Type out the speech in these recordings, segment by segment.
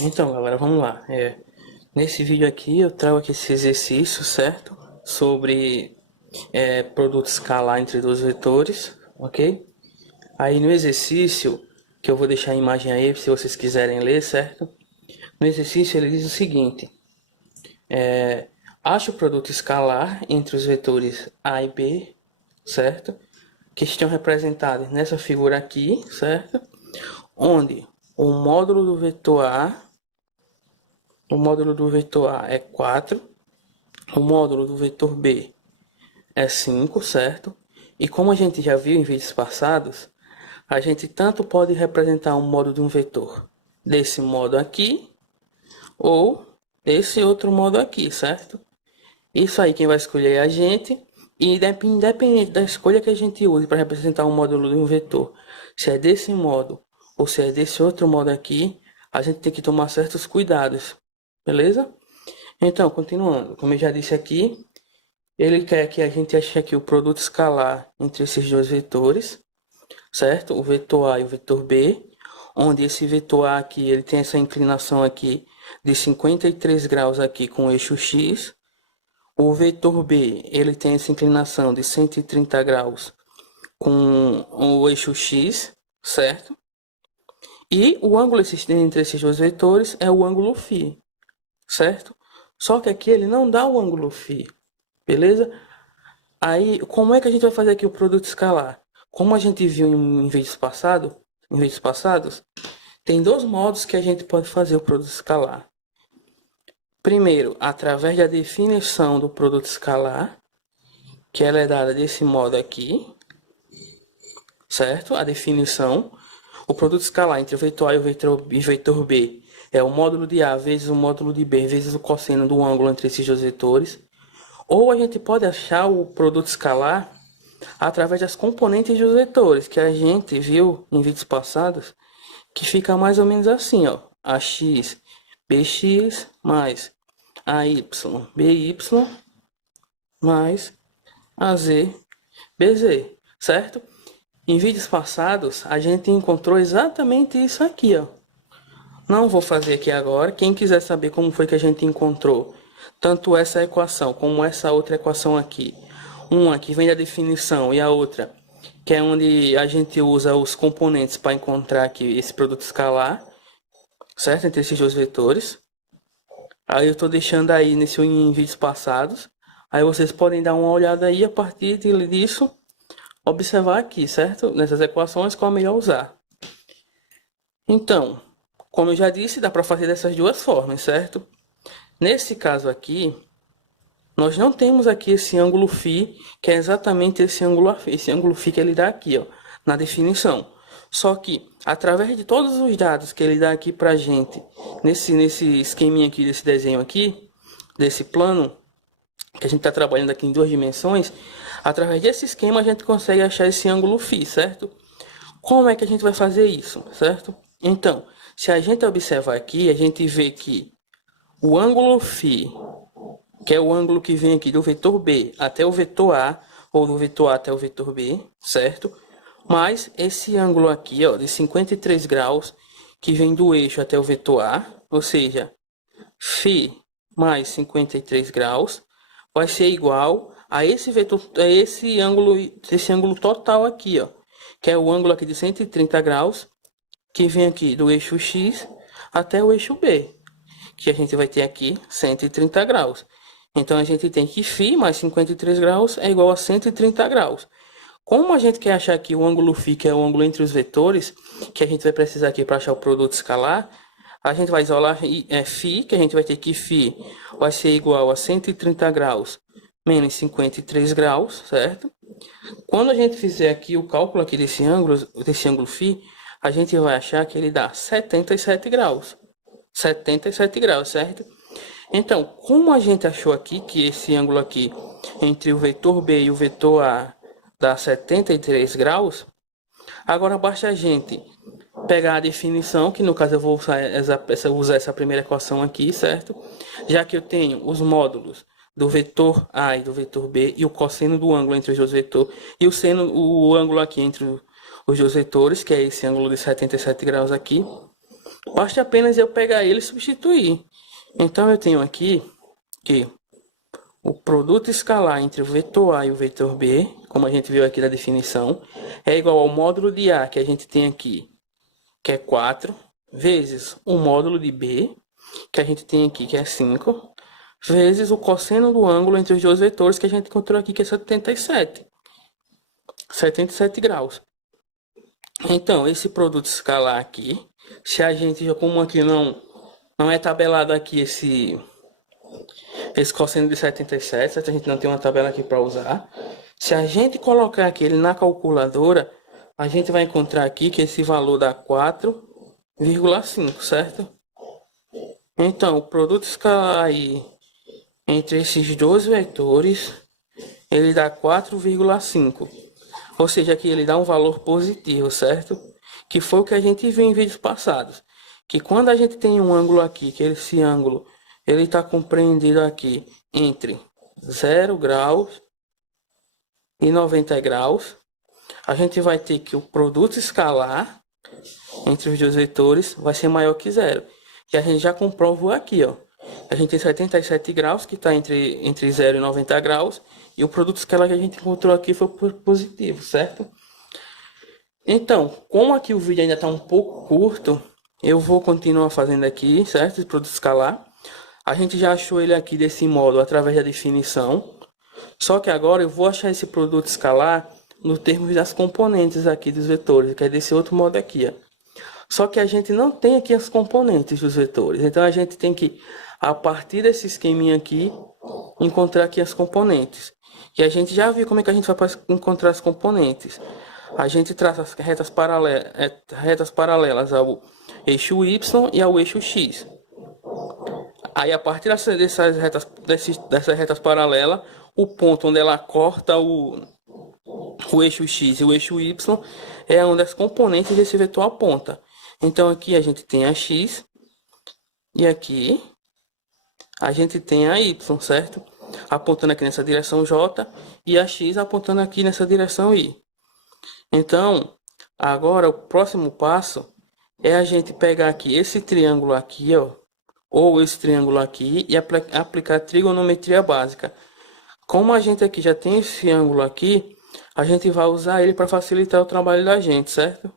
Então, galera, vamos lá. Nesse vídeo aqui eu trago aqui esse exercício, certo? Sobre produto escalar entre dois vetores, ok? Aí no exercício, que eu vou deixar a imagem aí se vocês quiserem ler, certo? No exercício ele diz o seguinte: ache o produto escalar entre os vetores A e B, certo? Que estão representados nessa figura aqui, certo? Onde o módulo do vetor A é 4, o módulo do vetor B é 5, certo? E como a gente já viu em vídeos passados, a gente tanto pode representar um módulo de um vetor desse modo aqui, ou desse outro modo aqui, certo? Isso aí quem vai escolher é a gente, e independente da escolha que a gente use para representar um módulo de um vetor, se é desse modo ou se é desse outro modo aqui, a gente tem que tomar certos cuidados, beleza? Então, continuando, como eu já disse aqui, ele quer que a gente ache aqui o produto escalar entre esses dois vetores, certo? O vetor A e o vetor B, onde esse vetor A aqui, ele tem essa inclinação aqui de 53 graus aqui com o eixo X. O vetor B, ele tem essa inclinação de 130 graus com o eixo X, certo? E o ângulo entre esses dois vetores é o ângulo φ, certo? Só que aqui ele não dá o ângulo φ, beleza? Aí, como é que a gente vai fazer aqui o produto escalar? Como a gente viu em vídeos passados, tem dois modos que a gente pode fazer o produto escalar. Primeiro, através da definição do produto escalar, que ela é dada desse modo aqui, certo? A definição, o produto escalar entre o vetor A e o vetor B é o módulo de A vezes o módulo de B vezes o cosseno do ângulo entre esses dois vetores. Ou a gente pode achar o produto escalar através das componentes dos vetores, que a gente viu em vídeos passados, que fica mais ou menos assim, ó, AX, BX mais AY, BY mais AZ, BZ, certo? Em vídeos passados, a gente encontrou exatamente isso aqui, ó. Não vou fazer aqui agora. Quem quiser saber como foi que a gente encontrou tanto essa equação como essa outra equação aqui, uma que vem da definição e a outra que é onde a gente usa os componentes para encontrar aqui esse produto escalar, certo? Entre esses dois vetores. Aí eu estou deixando aí em vídeos passados. Aí vocês podem dar uma olhada aí a partir disso, observar aqui, certo? Nessas equações qual é melhor usar. Então, como eu já disse, dá para fazer dessas duas formas, certo? Nesse caso aqui, nós não temos aqui esse ângulo φ, que é exatamente esse ângulo φ que ele dá aqui, ó, na definição. Só que, através de todos os dados que ele dá aqui pra gente, nesse esqueminha aqui, desse desenho aqui, desse plano, que a gente está trabalhando aqui em duas dimensões, através desse esquema a gente consegue achar esse ângulo φ, certo? Como é que a gente vai fazer isso, certo? Então, se a gente observar aqui, a gente vê que o ângulo φ, que é o ângulo que vem aqui do vetor B até o vetor A, ou do vetor A até o vetor B, certo? Mais esse ângulo aqui, ó, de 53 graus, que vem do eixo até o vetor A, ou seja, φ mais 53 graus, vai ser igual a esse vetor, esse ângulo total aqui, ó, que é o ângulo aqui de 130 graus, que vem aqui do eixo X até o eixo B, que a gente vai ter aqui 130 graus. Então a gente tem que φ mais 53 graus é igual a 130 graus. Como a gente quer achar aqui o ângulo φ, que é o ângulo entre os vetores, que a gente vai precisar aqui para achar o produto escalar, a gente vai isolar φ, que a gente vai ter que φ vai ser igual a 130 graus menos 53 graus, certo? Quando a gente fizer aqui o cálculo aqui desse ângulo φ, a gente vai achar que ele dá 77 graus. 77 graus, certo? Então, como a gente achou aqui que esse ângulo aqui entre o vetor B e o vetor A dá 73 graus, agora basta a gente pegar a definição, que no caso eu vou usar essa primeira equação aqui, certo? Já que eu tenho os módulos do vetor A e do vetor B e o cosseno do ângulo entre os dois vetores e o ângulo aqui entre os dois vetores, que é esse ângulo de 77 graus aqui. Basta apenas eu pegar ele e substituir. Então eu tenho aqui que o produto escalar entre o vetor A e o vetor B, como a gente viu aqui na definição, é igual ao módulo de A que a gente tem aqui, que é 4, vezes o módulo de B, que a gente tem aqui, que é 5, vezes o cosseno do ângulo entre os dois vetores que a gente encontrou aqui, que é 77. 77 graus. Então, esse produto escalar aqui, se a gente, já como aqui não é tabelado aqui esse cosseno de 77, certo? A gente não tem uma tabela aqui para usar. Se a gente colocar aqui ele na calculadora, a gente vai encontrar aqui que esse valor dá 4,5, certo? Então, o produto escalar aí entre esses dois vetores, ele dá 4,5. Ou seja, que ele dá um valor positivo, certo? Que foi o que a gente viu em vídeos passados. Que quando a gente tem um ângulo aqui, que esse ângulo ele está compreendido aqui entre 0 graus e 90 graus, a gente vai ter que o produto escalar entre os dois vetores vai ser maior que zero. E a gente já comprovou aqui, ó. A gente tem 77 graus, que está entre 0 e 90 graus. E o produto escalar que a gente encontrou aqui foi positivo, certo? Então, como aqui o vídeo ainda está um pouco curto, eu vou continuar fazendo aqui, certo? Esse produto escalar. A gente já achou ele aqui desse modo através da definição. Só que agora eu vou achar esse produto escalar no termos das componentes aqui dos vetores, que é desse outro modo aqui, ó. Só que a gente não tem aqui as componentes dos vetores. Então a gente tem que, a partir desse esqueminha aqui, encontrar aqui as componentes. E a gente já viu como é que a gente vai encontrar as componentes. A gente traça as retas paralelas ao eixo Y e ao eixo X. Aí a partir dessas retas paralelas, o ponto onde ela corta o eixo X e o eixo Y é onde as componentes desse vetor apontam. Então aqui a gente tem a X e aqui a gente tem a Y, certo? Apontando aqui nessa direção J e a X apontando aqui nessa direção Y. Então, agora o próximo passo é a gente pegar aqui esse triângulo aqui, ó, ou esse triângulo aqui e aplicar trigonometria básica. Como a gente aqui já tem esse ângulo aqui, a gente vai usar ele para facilitar o trabalho da gente, certo?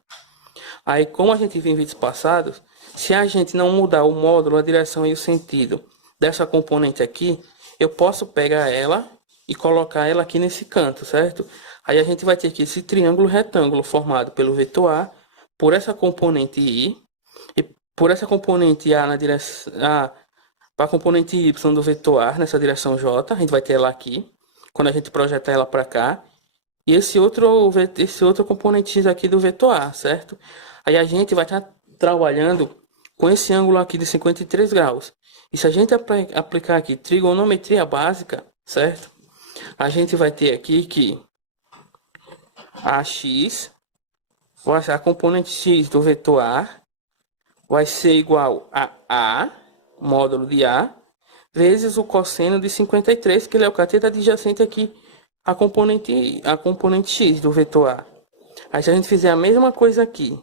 Aí, como a gente viu em vídeos passados, se a gente não mudar o módulo, a direção e o sentido dessa componente aqui, eu posso pegar ela e colocar ela aqui nesse canto, certo? Aí a gente vai ter aqui esse triângulo retângulo formado pelo vetor A, por essa componente I, e por essa componente A na direção para a componente Y do vetor A nessa direção J, a gente vai ter ela aqui, quando a gente projetar ela para cá, e esse outro componente X aqui do vetor A, certo? Aí a gente vai estar trabalhando com esse ângulo aqui de 53 graus. E se a gente aplicar aqui trigonometria básica, certo? A gente vai ter aqui que a X, a componente X do vetor A, vai ser igual a módulo de A, vezes o cosseno de 53, que ele é o cateto adjacente aqui a componente X do vetor A. Aí se a gente fizer a mesma coisa aqui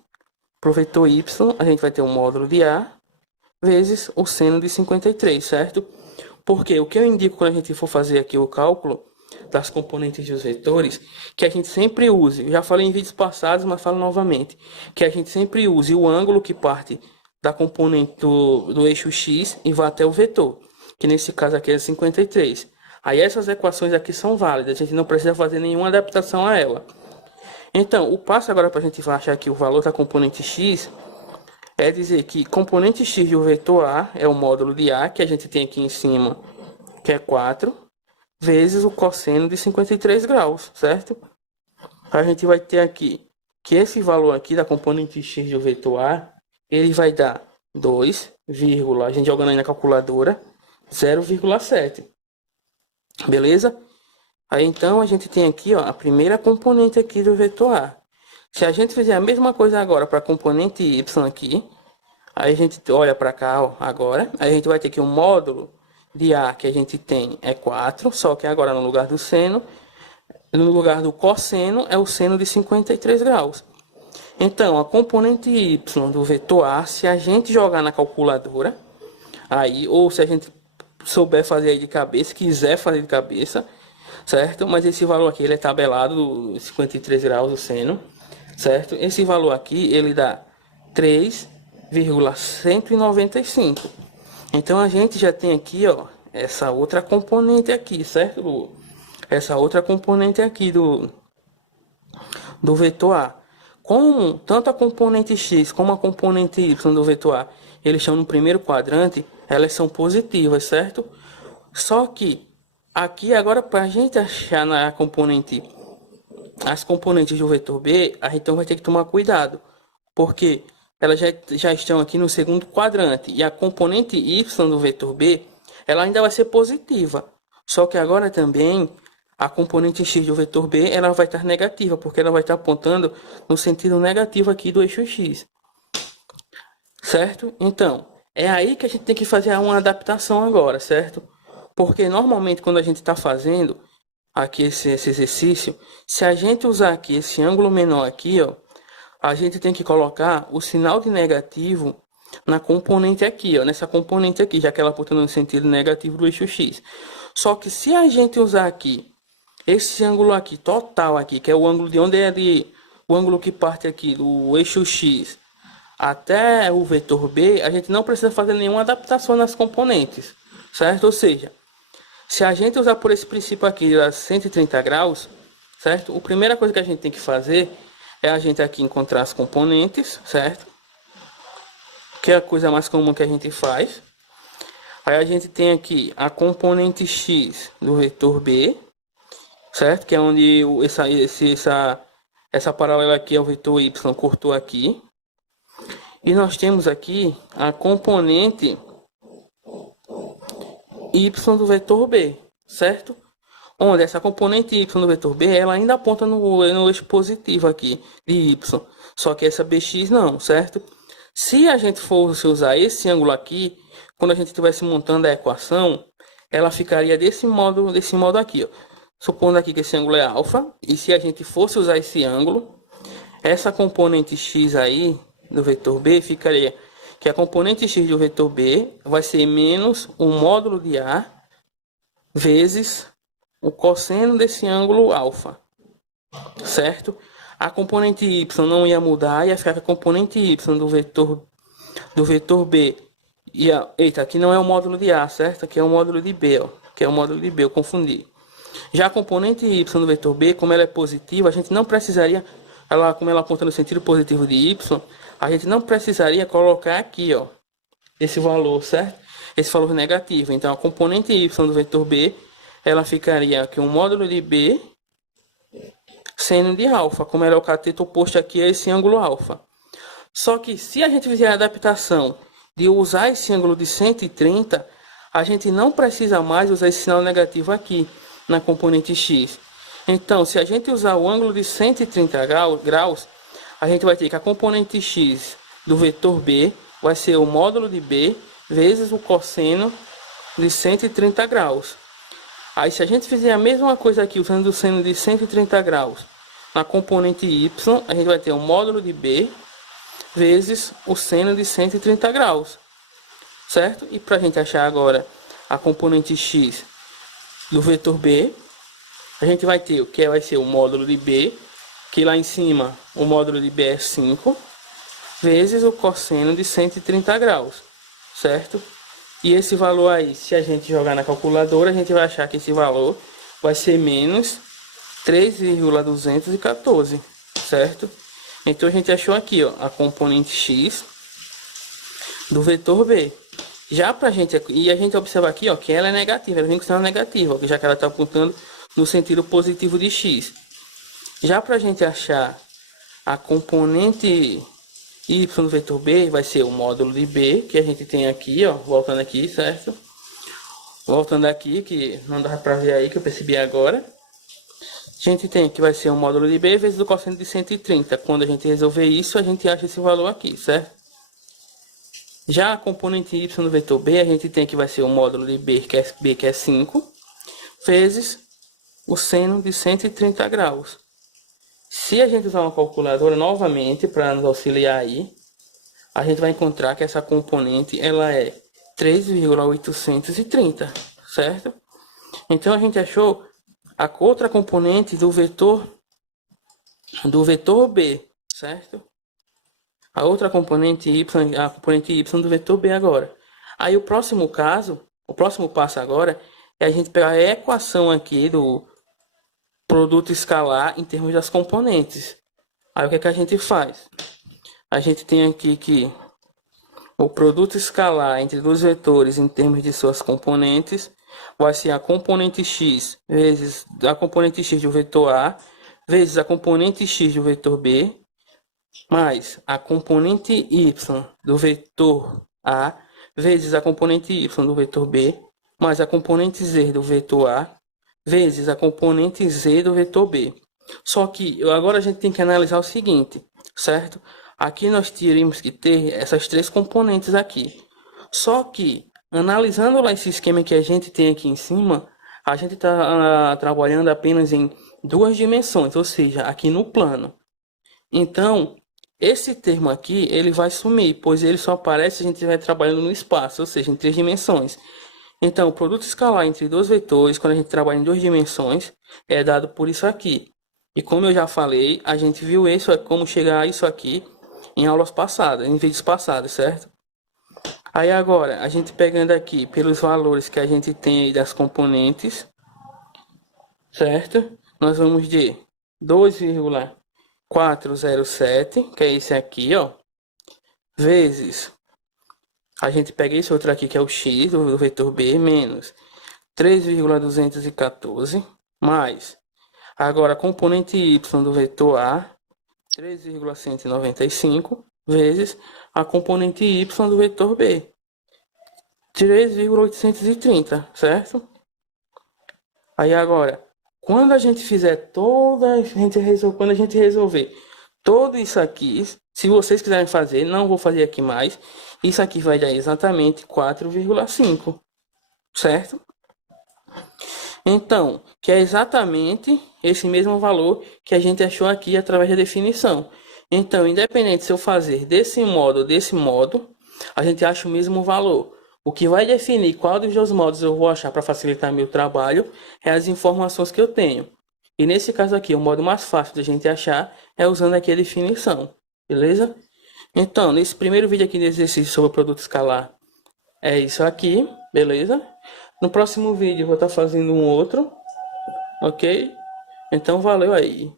para o vetor Y, a gente vai ter um módulo de A vezes o seno de 53, certo? Porque o que eu indico quando a gente for fazer aqui o cálculo das componentes dos vetores, que a gente sempre use, eu já falei em vídeos passados, mas falo novamente, que a gente sempre use o ângulo que parte da componente do eixo X e vai até o vetor, que nesse caso aqui é 53. Aí essas equações aqui são válidas, a gente não precisa fazer nenhuma adaptação a ela. Então, o passo agora para a gente achar aqui o valor da componente X é dizer que componente X do vetor A é o módulo de A, que a gente tem aqui em cima, que é 4, vezes o cosseno de 53 graus, certo? A gente vai ter aqui que esse valor aqui da componente X do vetor A, ele vai dar 2, a gente jogando aí na calculadora, 0,7. Beleza? Aí então a gente tem aqui, ó, a primeira componente aqui do vetor A. Se a gente fizer a mesma coisa agora para a componente Y aqui, aí a gente olha para cá, ó, agora, aí a gente vai ter que o módulo de A que a gente tem é 4, só que agora no lugar do seno, no lugar do cosseno é o seno de 53 graus. Então, a componente y do vetor A, se a gente jogar na calculadora, aí, ou se a gente souber fazer aí de cabeça, quiser fazer de cabeça, certo? Mas esse valor aqui, ele é tabelado, 53 graus o seno, certo? Esse valor aqui, ele dá 3,195. Então, a gente já tem aqui, ó, essa outra componente aqui, certo? Essa outra componente aqui do vetor A. Como tanto a componente x como a componente y do vetor A, eles estão no primeiro quadrante, elas são positivas, certo? Só que aqui agora, para a gente achar na componente as componentes do vetor B, a gente então vai ter que tomar cuidado, porque elas já estão aqui no segundo quadrante, e a componente y do vetor B, ela ainda vai ser positiva. Só que agora também a componente x do vetor B, ela vai estar negativa, porque ela vai estar apontando no sentido negativo aqui do eixo x. Certo? Então, é aí que a gente tem que fazer uma adaptação agora, certo? Porque normalmente quando a gente está fazendo aqui esse exercício, se a gente usar aqui esse ângulo menor aqui, ó, a gente tem que colocar o sinal de negativo na componente aqui, ó, nessa componente aqui, já que ela aponta no sentido negativo do eixo x. Só que se a gente usar aqui esse ângulo aqui, total aqui, que é o ângulo de onde é o ângulo que parte aqui do eixo x até o vetor B, a gente não precisa fazer nenhuma adaptação nas componentes, certo? Ou seja, se a gente usar por esse princípio aqui, das 130 graus, certo? A primeira coisa que a gente tem que fazer é a gente aqui encontrar as componentes, certo? Que é a coisa mais comum que a gente faz. Aí a gente tem aqui a componente x do vetor B, certo? Que é onde essa paralela aqui é o vetor y, cortou aqui. E nós temos aqui a componente y do vetor B, certo? Onde essa componente y do vetor B, ela ainda aponta no eixo positivo aqui, de y. Só que essa bx não, certo? Se a gente fosse usar esse ângulo aqui, quando a gente estivesse montando a equação, ela ficaria desse modo aqui, ó. Supondo aqui que esse ângulo é alfa, e se a gente fosse usar esse ângulo, essa componente x aí do vetor B ficaria que a componente x do vetor B vai ser menos o módulo de A vezes o cosseno desse ângulo alfa, certo? A componente y não ia mudar, ia ficar com a componente y do vetor B. Eita, aqui não é o módulo de A, certo? Aqui é o módulo de B, ó. Que é o módulo de B, eu confundi. Já a componente y do vetor B, como ela é positiva, a gente não precisaria, como ela aponta no sentido positivo de y, a gente não precisaria colocar aqui, ó, esse valor, certo? Esse valor negativo. Então, a componente y do vetor B, ela ficaria aqui um módulo de B seno de alfa, como era o cateto oposto aqui a esse ângulo alfa. Só que se a gente fizer a adaptação de usar esse ângulo de 130, a gente não precisa mais usar esse sinal negativo aqui na componente x. Então, se a gente usar o ângulo de 130 graus, a gente vai ter que a componente x do vetor B vai ser o módulo de B vezes o cosseno de 130 graus. Aí, se a gente fizer a mesma coisa aqui, usando o seno de 130 graus na componente y, a gente vai ter o módulo de B vezes o seno de 130 graus, certo? E para a gente achar agora a componente x do vetor B, a gente vai ter o que vai ser o módulo de B, que lá em cima o módulo de B é 5, vezes o cosseno de 130 graus, certo? E esse valor aí, se a gente jogar na calculadora, a gente vai achar que esse valor vai ser menos 3,214, certo? Então a gente achou aqui, ó, a componente x do vetor B. Já pra gente, e a gente observa aqui, ó, que ela é negativa, ela vem com sinal negativo, ó, já que ela está apontando no sentido positivo de x. Já pra gente achar a componente y do vetor B, vai ser o módulo de B, que a gente tem aqui, ó, voltando aqui, certo? Voltando aqui, que não dá pra ver aí, que eu percebi agora. A gente tem que vai ser o módulo de B vezes o cosseno de 130. Quando a gente resolver isso, a gente acha esse valor aqui, certo? Já a componente y do vetor B, a gente tem que vai ser o módulo de B, que é 5, vezes o seno de 130 graus. Se a gente usar uma calculadora novamente para nos auxiliar aí, a gente vai encontrar que essa componente ela é 3,830, certo? Então a gente achou a outra componente do vetor B, certo? A outra componente y, a componente y do vetor B agora. Aí o próximo passo agora é a gente pegar a equação aqui do produto escalar em termos das componentes. Aí o que é que a gente faz? A gente tem aqui que o produto escalar entre dois vetores em termos de suas componentes vai ser a componente x vezes a componente x do vetor A vezes a componente x do vetor B mais a componente y do vetor A vezes a componente y do vetor B mais a componente z do vetor A vezes a componente z do vetor B. Só que agora a gente tem que analisar o seguinte, certo? Aqui nós teríamos que ter essas três componentes aqui. Só que, analisando lá esse esquema que a gente tem aqui em cima, a gente está trabalhando apenas em duas dimensões, ou seja, aqui no plano. Então, esse termo aqui, ele vai sumir, pois ele só aparece se a gente estiver trabalhando no espaço, ou seja, em três dimensões. Então, o produto escalar entre dois vetores, quando a gente trabalha em duas dimensões, é dado por isso aqui. E como eu já falei, a gente viu isso, como chegar a isso aqui em aulas passadas, em vídeos passados, certo? Aí agora, a gente pegando aqui pelos valores que a gente tem aí das componentes, certo? Nós vamos de 2,407, que é esse aqui, ó, vezes, a gente pega esse outro aqui que é o x do vetor B, menos 3,214, mais, agora a componente y do vetor A, 3,195, vezes a componente y do vetor B, 3,830, certo? Aí agora, quando a gente fizer quando a gente resolver tudo isso aqui, se vocês quiserem fazer, não vou fazer aqui mais, isso aqui vai dar exatamente 4,5, certo? Então, que é exatamente esse mesmo valor que a gente achou aqui através da definição. Então, independente se eu fazer desse modo ou desse modo, a gente acha o mesmo valor. O que vai definir qual dos dois modos eu vou achar para facilitar meu trabalho é as informações que eu tenho. E nesse caso aqui, o modo mais fácil de a gente achar é usando aqui a definição, beleza? Então, nesse primeiro vídeo aqui de exercício sobre o produto escalar, é isso aqui, beleza? No próximo vídeo eu vou estar fazendo um outro, ok? Então valeu aí.